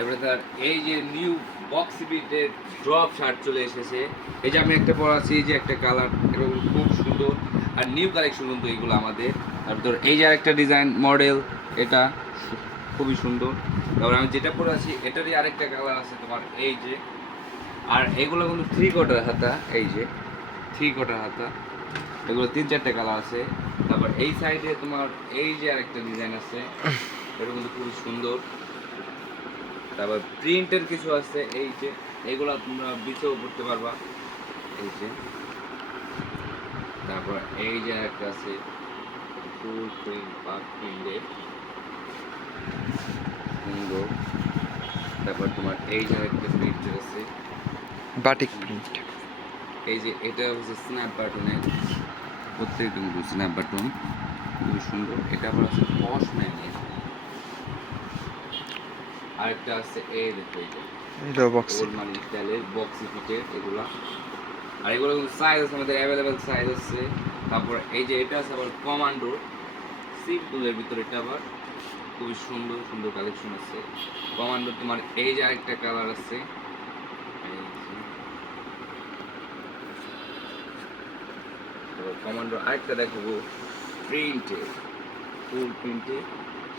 এবারে তার এই যে নিউ বক্স বিটের ড্রপ শার্ট চলে এসেছে। এই যে আমি একটা পরা আছি, এই যে একটা কালার, এরকম খুব সুন্দর আর নিউ কালেকশন কিন্তু এইগুলো আমাদের। তারপর এই যে আরেকটা ডিজাইন মডেল, এটা খুবই সুন্দর। তারপর আমি যেটা পরে আছি এটারই আরেকটা কালার আছে তোমার এই যে। আর এগুলো কিন্তু 3/4 হাতা, এই যে 3/4 হাতা, এগুলো 3-4টে কালার আছে। তারপর এই সাইডে তোমার এই যে আরেকটা ডিজাইন আছে, এটা কিন্তু খুবই সুন্দর। তারপর প্রিন্টের কিছু আছে, এই যে এগুলো তোমরা বিচেও পড়তে পারবা, এই যে। তারপর এই যে একটা আছে ফুল প্রিন্ট বা প্রিন্টের সুন্দর। তারপর তোমার এই যে একটা প্রিন্টের আছে বাটিক প্রিন্ট। এই যে এটা হচ্ছে স্ন্যাপ বাটনের, প্রত্যেকটা কিন্তু স্ন্যাপ বাটন, খুবই সুন্দর। এটা আবার আছে পশ ম্যানের। আরেকটা আছে এই দেখো, এটা বক্স ওল্ড মানি স্টাইলের বক্সি ফিটের এগুলা। আর এগুলো কিন্তু সাইজ আছে আমাদের, অ্যাভেলেবেল সাইজ আছে। তারপর এই যে এটা আছে আবার কমান্ডো সিম্পলের ভিতরে, এটা আবার খুবই সুন্দর সুন্দর কালেকশন আছে কমান্ডো। তোমার এই যে আরেকটা কালার আছে, কমান্ডো আরেকটা দেখাবো প্রিন্টে, ফুল প্রিন্টে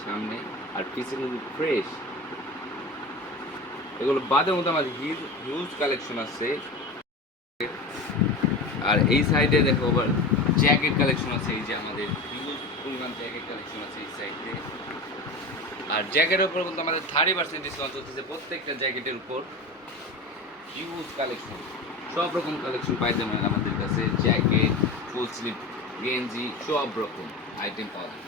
সামনে আর পিছনে ফ্রেশ। এগুলো বাদের মধ্যে আমাদের হিউজ কালেকশন আছে। আর এই সাইডে দেখো আবার জ্যাকেট কালেকশন আছে, এই যে আমাদের হিউজ পরিমাণ জ্যাকেট কালেকশন আছে এই সাইডে। আর জ্যাকেটের উপর কিন্তু আমাদের 30% ডিসকাউন্ট চলতেছে প্রত্যেকটা জ্যাকেটের উপর। হিউজ কালেকশন, সব রকম কালেকশন পাইতে পারেন আমাদের কাছে, জ্যাকেট, ফুল স্লিভ, গেঞ্জি, সব রকম আইটেম পাওয়া যায়।